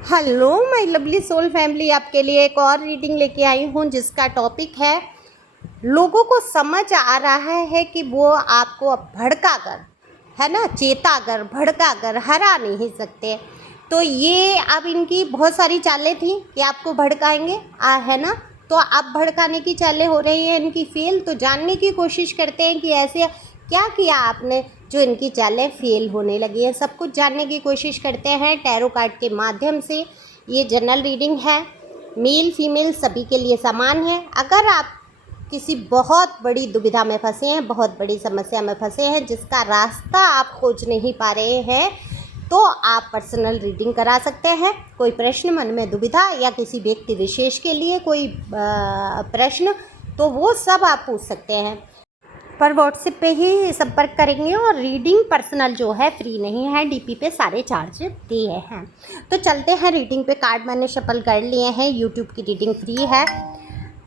Hello my lovely soul family, आपके लिए एक और रीडिंग लेके आई हूँ जिसका टॉपिक है लोगों को समझ आ रहा है कि वो आपको अब भड़का कर, है ना, चेता कर, भड़का कर हरा नहीं सकते। तो ये अब इनकी बहुत सारी चालें थी कि आपको भड़काएंगे, है ना। तो अब भड़काने की चालें हो रही हैं इनकी फेल। तो जानने की कोशिश करते हैं कि ऐसे क्या किया आपने जो इनकी चालें फेल होने लगी हैं। सब कुछ जानने की कोशिश करते हैं टैरो कार्ड के माध्यम से। ये जनरल रीडिंग है, मेल फीमेल सभी के लिए समान है। अगर आप किसी बहुत बड़ी दुविधा में फंसे हैं, बहुत बड़ी समस्या में फंसे हैं जिसका रास्ता आप खोज नहीं पा रहे हैं, तो आप पर्सनल रीडिंग करा सकते हैं। कोई प्रश्न, मन में दुविधा या किसी व्यक्ति विशेष के लिए कोई प्रश्न, तो वो सब आप पूछ सकते हैं। पर व्हाट्सएप पे ही संपर्क करेंगे और रीडिंग पर्सनल जो है फ्री नहीं है, डीपी पे सारे चार्ज दिए हैं। तो चलते हैं रीडिंग पे। कार्ड मैंने शफल कर लिए हैं, यूट्यूब की रीडिंग फ्री है।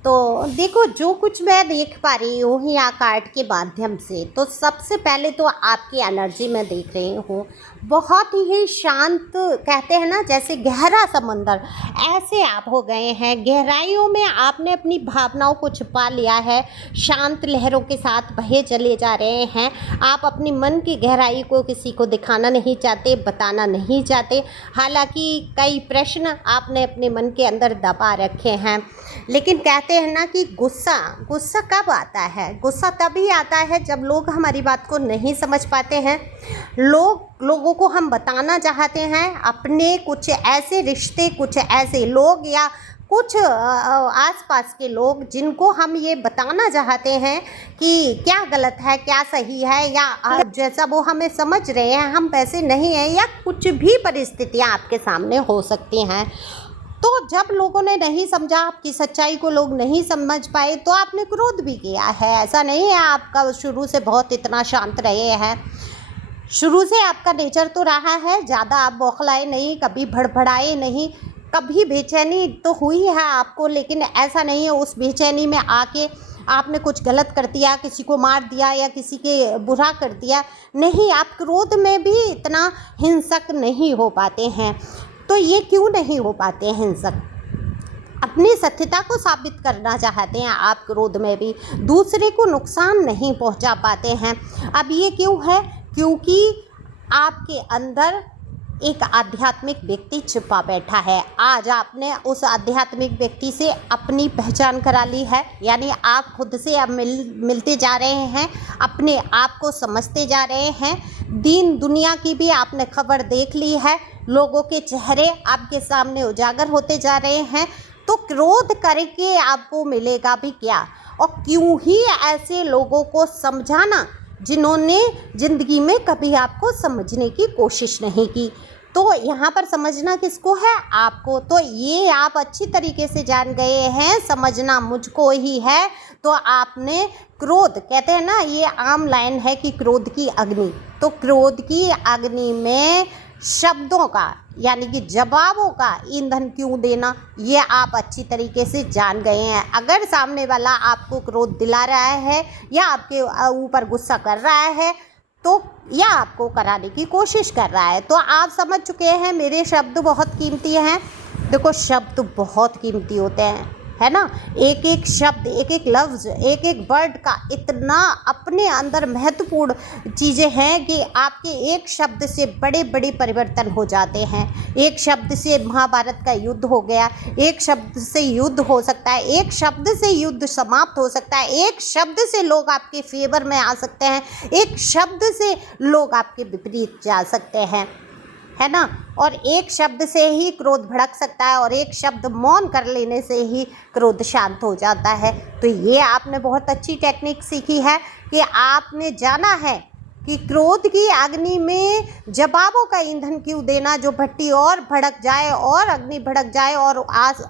तो देखो, जो कुछ मैं देख पा रही हूँ या कार्ड के माध्यम से, तो सबसे पहले तो आपकी एनर्जी में देख रही हूँ बहुत ही शांत, कहते हैं ना जैसे गहरा समंदर, ऐसे आप हो गए हैं। गहराइयों में आपने अपनी भावनाओं को छुपा लिया है, शांत लहरों के साथ बहे चले जा रहे हैं। आप अपनी मन की गहराई को किसी को दिखाना नहीं चाहते, बताना नहीं चाहते। हालांकि कई प्रश्न आपने अपने मन के अंदर दबा रखे हैं, लेकिन कहते हैं ना कि गुस्सा कब आता है? गुस्सा तभी आता है जब लोग हमारी बात को नहीं समझ पाते हैं। लोगों को हम बताना चाहते हैं अपने कुछ ऐसे रिश्ते, कुछ ऐसे लोग या कुछ आसपास के लोग जिनको हम ये बताना चाहते हैं कि क्या गलत है, क्या सही है, या जैसा वो हमें समझ रहे हैं हम वैसे नहीं हैं, या कुछ भी परिस्थितियाँ आपके सामने हो सकती हैं। तो जब लोगों ने नहीं समझा, आपकी सच्चाई को लोग नहीं समझ पाए, तो आपने क्रोध भी किया है। ऐसा नहीं है आपका शुरू से बहुत इतना शांत रहे हैं। शुरू से आपका नेचर तो रहा है, ज़्यादा आप बौखलाए नहीं, कभी भड़बड़ाए नहीं, कभी बेचैनी तो हुई है आपको, लेकिन ऐसा नहीं है उस बेचैनी में आके आपने कुछ गलत कर दिया, किसी को मार दिया या किसी के बुरा कर दिया। नहीं, आप क्रोध में भी इतना हिंसक नहीं हो पाते हैं। तो ये क्यों नहीं हो पाते हैं हिंसक? अपनी सत्यता को साबित करना चाहते हैं आप क्रोध में भी, दूसरे को नुकसान नहीं पहुंचा पाते हैं। अब ये क्यों है? क्योंकि आपके अंदर एक आध्यात्मिक व्यक्ति छिपा बैठा है। आज आपने उस आध्यात्मिक व्यक्ति से अपनी पहचान करा ली है, यानी आप खुद से अब मिलते जा रहे हैं, अपने आप को समझते जा रहे हैं। दीन दुनिया की भी आपने खबर देख ली है, लोगों के चेहरे आपके सामने उजागर होते जा रहे हैं। तो क्रोध करके आपको मिलेगा भी क्या? और क्यों ही ऐसे लोगों को समझाना जिन्होंने ज़िंदगी में कभी आपको समझने की कोशिश नहीं की। तो यहाँ पर समझना किसको है? आपको। तो ये आप अच्छी तरीके से जान गए हैं, समझना मुझको ही है। तो आपने क्रोध, कहते हैं ना, ये आम लाइन है कि क्रोध की अग्नि, तो क्रोध की अग्नि में शब्दों का, यानी कि जवाबों का ईंधन क्यों देना, ये आप अच्छी तरीके से जान गए हैं। अगर सामने वाला आपको क्रोध दिला रहा है या आपके ऊपर गुस्सा कर रहा है, तो या आपको कराने की कोशिश कर रहा है, तो आप समझ चुके हैं मेरे शब्द बहुत कीमती हैं। देखो, शब्द बहुत कीमती होते हैं, है ना। एक एक शब्द, एक एक लफ्ज़, एक एक वर्ड का इतना अपने अंदर महत्वपूर्ण चीज़ें हैं कि आपके एक शब्द से बड़े बड़े परिवर्तन हो जाते हैं। एक शब्द से महाभारत का युद्ध हो गया, एक शब्द से युद्ध हो सकता है, एक शब्द से युद्ध समाप्त हो सकता है, एक शब्द से लोग आपके फेवर में आ सकते हैं, एक शब्द से लोग आपके विपरीत जा सकते हैं, है ना। और एक शब्द से ही क्रोध भड़क सकता है, और एक शब्द मौन कर लेने से ही क्रोध शांत हो जाता है। तो ये आपने बहुत अच्छी टेक्निक सीखी है कि आपने जाना है कि क्रोध की अग्नि में जवाबों का ईंधन क्यों देना, जो भट्टी और भड़क जाए और अग्नि भड़क जाए और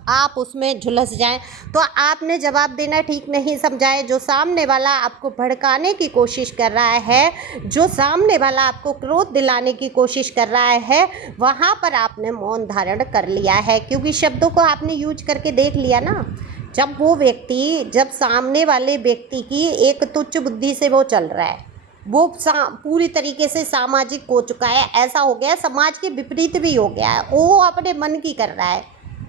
आप उसमें झुलस जाएं। तो आपने जवाब देना ठीक नहीं समझा है। जो सामने वाला आपको भड़काने की कोशिश कर रहा है, जो सामने वाला आपको क्रोध दिलाने की कोशिश कर रहा है, वहाँ पर आपने मौन धारण कर लिया है, क्योंकि शब्दों को आपने यूज करके देख लिया ना। जब सामने वाले व्यक्ति की एक तुच्छ बुद्धि से वो चल रहा है, वो पूरी तरीके से सामाजिक हो चुका है, ऐसा हो गया है, समाज के विपरीत भी हो गया है, वो अपने मन की कर रहा है,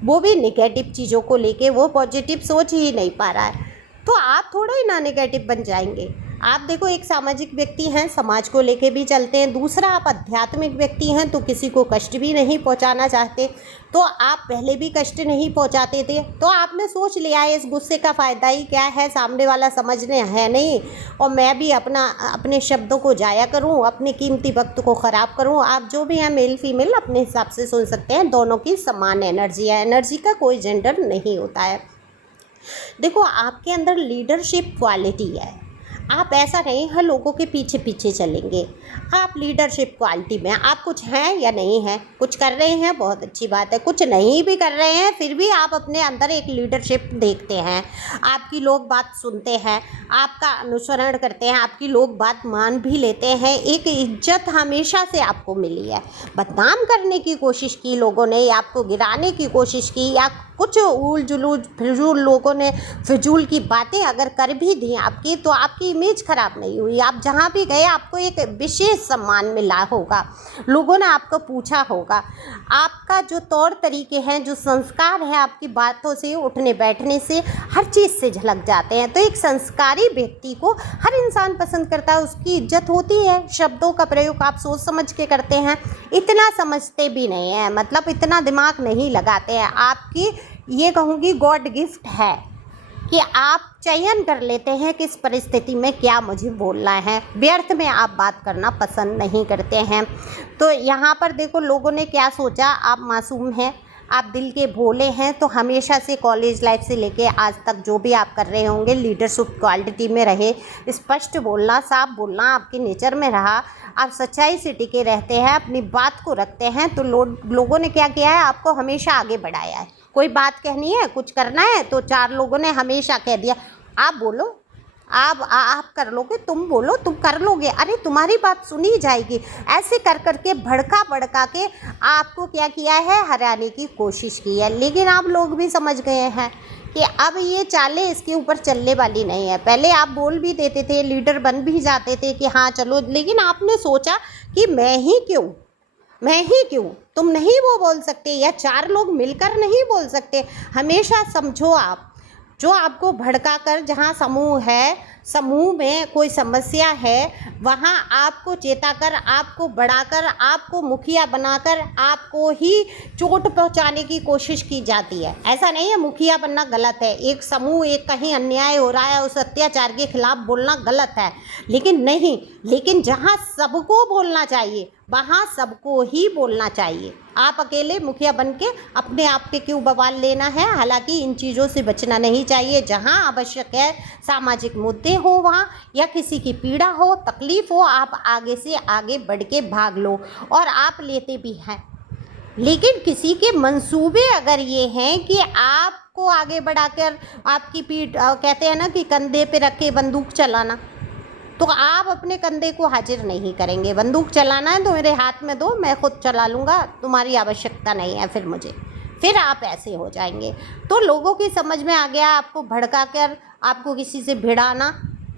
वो भी नेगेटिव चीज़ों को लेके, वो पॉजिटिव सोच ही नहीं पा रहा है। तो आप थोड़ा ही ना नेगेटिव बन जाएंगे। आप देखो, एक सामाजिक व्यक्ति हैं, समाज को लेके भी चलते हैं, दूसरा आप आध्यात्मिक व्यक्ति हैं तो किसी को कष्ट भी नहीं पहुंचाना चाहते। तो आप पहले भी कष्ट नहीं पहुंचाते थे, तो आपने सोच लिया है इस गुस्से का फ़ायदा ही क्या है, सामने वाला समझने है नहीं, और मैं भी अपने शब्दों को जाया करूं, अपने कीमती वक्त को ख़राब करूं। आप जो भी हैं, मेल फीमेल अपने हिसाब से सुन सकते हैं, दोनों की समान एनर्जी है, एनर्जी का कोई जेंडर नहीं होता है। देखो, आपके अंदर लीडरशिप क्वालिटी है, आप ऐसा नहीं है लोगों के पीछे पीछे चलेंगे। आप लीडरशिप क्वालिटी में आप कुछ हैं या नहीं हैं, कुछ कर रहे हैं बहुत अच्छी बात है, कुछ नहीं भी कर रहे हैं फिर भी आप अपने अंदर एक लीडरशिप देखते हैं, आपकी लोग बात सुनते हैं, आपका अनुसरण करते हैं, आपकी लोग बात मान भी लेते हैं। एक इज्जत हमेशा से आपको मिली है। बदनाम करने की कोशिश की लोगों ने, या आपको गिराने की कोशिश की, या कुछ उल जुलूल फिजूल लोगों ने फिजूल की बातें अगर कर भी दी आपकी, तो आपकी इमेज ख़राब नहीं हुई। आप जहाँ भी गए आपको एक विशेष सम्मान मिला होगा, लोगों ने आपको पूछा होगा। आपका जो तौर तरीके हैं, जो संस्कार हैं, आपकी बातों से, उठने बैठने से, हर चीज़ से झलक जाते हैं। तो एक संस्कारी व्यक्ति को हर इंसान पसंद करता है, उसकी इज्जत होती है। शब्दों का प्रयोग आप सोच समझ के करते हैं, इतना समझते भी नहीं हैं, मतलब इतना दिमाग नहीं लगाते हैं। आपकी ये कहूँगी गॉड गिफ्ट है कि आप चयन कर लेते हैं किस परिस्थिति में क्या मुझे बोलना है, व्यर्थ में आप बात करना पसंद नहीं करते हैं। तो यहाँ पर देखो, लोगों ने क्या सोचा, आप मासूम हैं, आप दिल के भोले हैं, तो हमेशा से कॉलेज लाइफ से लेके आज तक जो भी आप कर रहे होंगे, लीडरशिप क्वालिटी में रहे, स्पष्ट बोलना, साफ बोलना आपके नेचर में रहा, आप सच्चाई से टिके रहते हैं, अपनी बात को रखते हैं। तो लोगों ने क्या किया है, आपको हमेशा आगे बढ़ाया है। कोई बात कहनी है, कुछ करना है, तो चार लोगों ने हमेशा कह दिया, आप बोलो, आप कर लोगे, तुम बोलो, तुम कर लोगे, अरे तुम्हारी बात सुनी जाएगी। ऐसे कर करके भड़का भड़का के आपको क्या किया है, हराने की कोशिश की है। लेकिन आप लोग भी समझ गए हैं कि अब ये चालें इसके ऊपर चलने वाली नहीं है। पहले आप बोल भी देते थे, लीडर बन भी जाते थे कि हाँ चलो, लेकिन आपने सोचा कि मैं ही क्यों, तुम नहीं वो बोल सकते, या चार लोग मिलकर नहीं बोल सकते। हमेशा समझो, आप जो आपको भड़का कर, जहाँ समूह है, समूह में कोई समस्या है, वहाँ आपको चेताकर, आपको बढ़ाकर, आपको मुखिया बनाकर आपको ही चोट पहुँचाने की कोशिश की जाती है। ऐसा नहीं है मुखिया बनना गलत है, एक समूह, एक कहीं अन्याय हो रहा है उस अत्याचार के खिलाफ बोलना गलत है, लेकिन जहाँ सबको बोलना चाहिए वहाँ सबको ही बोलना चाहिए। आप अकेले मुखिया बन के अपने आप पे क्यों बवाल लेना है। हालांकि इन चीज़ों से बचना नहीं चाहिए। जहाँ आवश्यक है, सामाजिक मुद्दे हो वहाँ, या किसी की पीड़ा हो, तकलीफ़ हो, आप आगे से आगे बढ़ के भाग लो, और आप लेते भी हैं। लेकिन किसी के मंसूबे अगर ये हैं कि आपको आगे बढ़ाकर आपकी पीठ, कहते हैं ना कि कंधे पे रख के बंदूक चलाना, तो आप अपने कंधे को हाजिर नहीं करेंगे। बंदूक चलाना है तो मेरे हाथ में दो, मैं खुद चला लूँगा, तुम्हारी आवश्यकता नहीं है फिर आप ऐसे हो जाएंगे। तो लोगों की समझ में आ गया, आपको भड़का कर, आपको किसी से भिड़ाना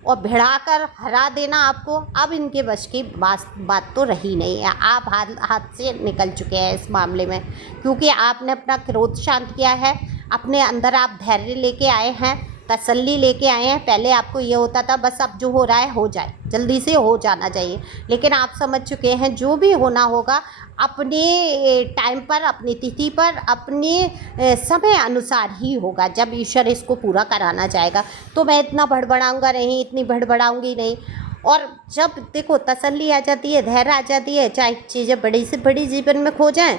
और भिड़ाकर हरा देना आपको, अब इनके बस की बात तो रही नहीं है। आप हाथ से निकल चुके हैं इस मामले में, क्योंकि आपने अपना क्रोध शांत किया है, अपने अंदर आप धैर्य लेके आए हैं, तसल्ली लेके आए हैं। पहले आपको ये होता था बस अब जो हो रहा है हो जाए, जल्दी से हो जाना चाहिए, लेकिन आप समझ चुके हैं जो भी होना होगा अपने टाइम पर, अपनी तिथि पर, अपने समय अनुसार ही होगा, जब ईश्वर इसको पूरा कराना चाहेगा। तो मैं इतना भड़बड़ाऊँगा नहीं, इतनी भड़बड़ाऊँगी नहीं। और जब देखो तसल्ली आ जाती है, धैर्य आ जाती है, चाहे चीज़ें बड़ी से बड़ी जीवन में खो जाएँ,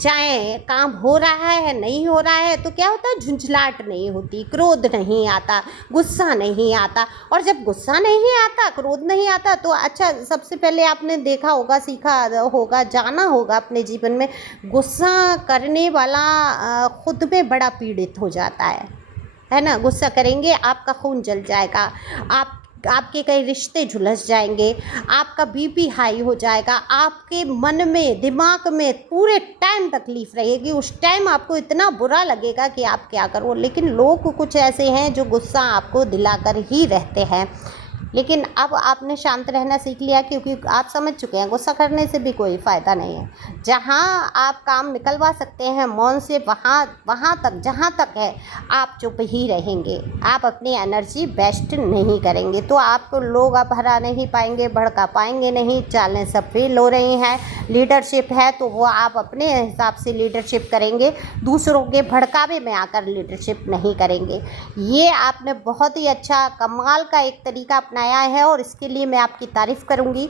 चाहे काम हो रहा है नहीं हो रहा है, तो क्या होता है, झुंझलाहट नहीं होती, क्रोध नहीं आता, गुस्सा नहीं आता। और जब गुस्सा नहीं आता, क्रोध नहीं आता, तो अच्छा, सबसे पहले आपने देखा होगा, सीखा होगा, जाना होगा अपने जीवन में, गुस्सा करने वाला खुद में बड़ा पीड़ित हो जाता है ना। गुस्सा करेंगे, आपका खून जल जाएगा, आपके कई रिश्ते झुलस जाएंगे, आपका बीपी हाई हो जाएगा, आपके मन में, दिमाग में पूरे टाइम तकलीफ़ रहेगी। उस टाइम आपको इतना बुरा लगेगा कि आप क्या करो। लेकिन लोग कुछ ऐसे हैं जो गुस्सा आपको दिलाकर ही रहते हैं। लेकिन अब आपने शांत रहना सीख लिया, क्योंकि आप समझ चुके हैं गुस्सा करने से भी कोई फ़ायदा नहीं है। जहाँ आप काम निकलवा सकते हैं मौन से, वहाँ वहाँ तक जहाँ तक है आप चुप ही रहेंगे, आप अपनी एनर्जी वेस्ट नहीं करेंगे, तो आपको लोग अब हरा नहीं पाएंगे, भड़का पाएंगे नहीं। चालें सब फेल हो रही हैं, लीडरशिप है तो वो आप अपने हिसाब से लीडरशिप करेंगे, दूसरों के भड़कावे में आकर लीडरशिप नहीं करेंगे। ये आपने बहुत ही अच्छा कमाल का एक तरीका अपनाया है और इसके लिए मैं आपकी तारीफ़ करूँगी।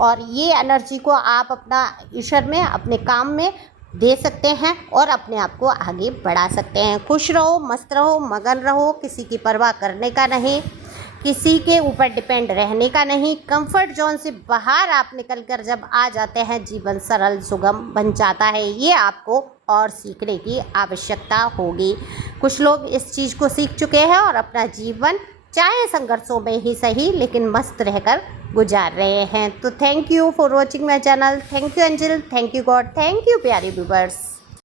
और ये एनर्जी को आप अपना ईश्वर में, अपने काम में दे सकते हैं और अपने आप को आगे बढ़ा सकते हैं। खुश रहो, मस्त रहो, मगन रहो, किसी की परवाह करने का नहीं, किसी के ऊपर डिपेंड रहने का नहीं। कंफर्ट जोन से बाहर आप निकल कर जब आ जाते हैं, जीवन सरल सुगम बन जाता है। ये आपको और सीखने की आवश्यकता होगी। कुछ लोग इस चीज़ को सीख चुके हैं और अपना जीवन चाहे संघर्षों में ही सही लेकिन मस्त रहकर गुजार रहे हैं। तो thank you for watching my channel. Thank you angel, thank you God, thank you प्यारे व्यूवर्स।